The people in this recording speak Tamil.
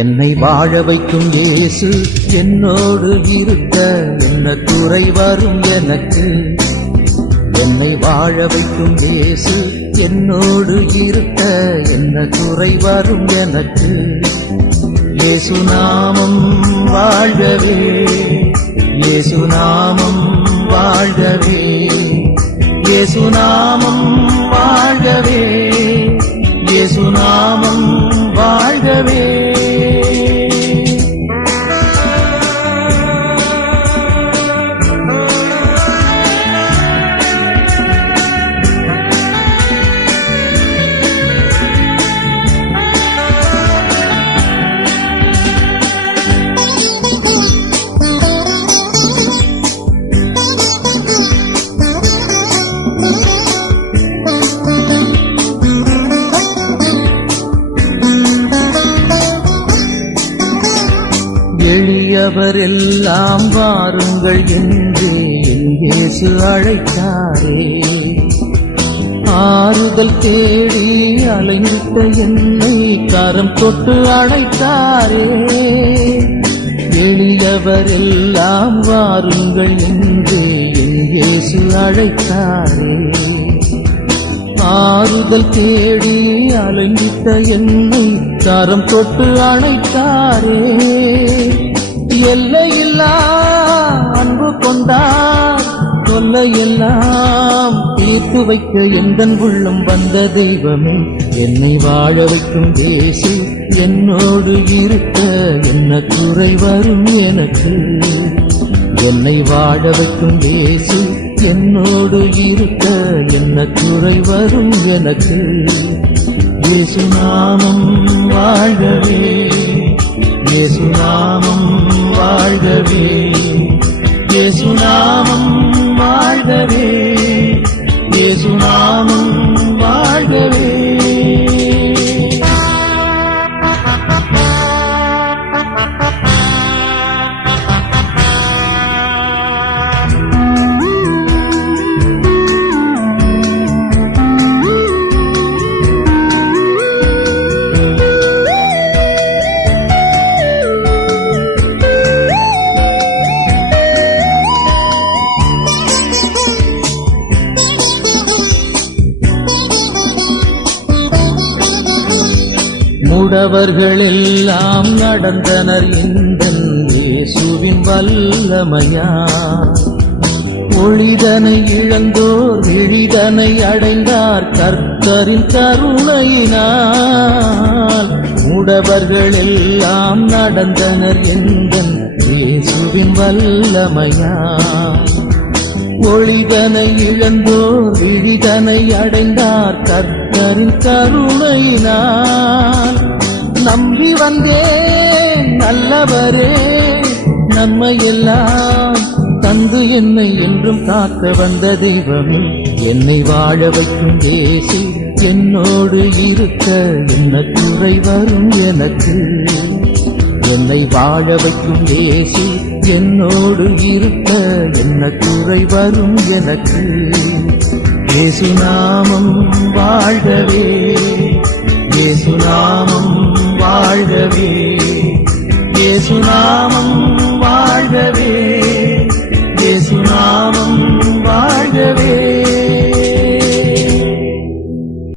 என்னை வாழ வைக்கும் இயேசு என்னோடு இருக்க என்ன குறை வரும் எனக்கு. என்னை வாழ வைக்கும் இயேசு என்னோடு இருக்க என்ன குறை வரும் எனக்கு. இயேசு நாமம் வாழ்கவே, இயேசு நாமம் வாழ்கவே, இயேசு நாமம் வாழ்கவே, இயேசு நாமம் வாழ்கவே. எளியவரெல்லாம் வாருங்கள் என்று இயேசு அழைத்தாரே. ஆறுதல் தேடி அலைந்திட்ட என்னை கரம் தொட்டு அழைத்தாரே. எளியவரெல்லாம் வாருங்கள் என்று இயேசு அழைத்தாரே. ஆறுதல் தேடி அலைந்திட்ட என்னை கரம் தொட்டு அழைத்தாரே. எல்லையில்லா அன்பு கொண்டார், தொல்லையெல்லாம் தீர்த்து வைக்க எந்தன் உள்ளம் வந்த தெய்வமே. என்னை வாழ வைக்கும் இயேசு என்னோடு இருக்க என்ன குறை வரும் எனக்கு. என்னை வாழ வைக்கும் இயேசு என்னோடு இருக்க என்ன குறை வரும் எனக்கு. இயேசு நாமம் வாழ்கவே, இயேசு நாமம் வாழ்கவே, இயேசு நாமம் வாழ்கவே, இயேசு நாமம் வாழ்கவே. மூடவர்கள் எல்லாம் நடந்தனர் எந்தன் இயேசுவின் வல்லமையா. ஒளிதனை இழந்தோர் எளிதனை அடைந்தார் கர்த்தரின் கருணையினால். மூடவர்கள் எல்லாம் நடந்தனர் எந்தன் இயேசுவின் வல்லமையா. ஒளிதனை இழந்தோர் விழிதனை அடைந்தார் கர்த்தரின் கருணையினால். நம்பி வந்தேன் நல்லவரே, நன்மையெல்லாம் தந்து என்னை என்றும் காக்க வந்த தெய்வமே. என்னை வாழ வைக்கும் இயேசு என்னோடு இருக்க என்ன குறை வரும் எனக்கு. என்னை வாழ வைக்கும் இயேசு என்னோடு இருக்க என்ன குறை வரும் எனக்கு. இயேசு நாமம் வாழ்கவே, இயேசு நாமம்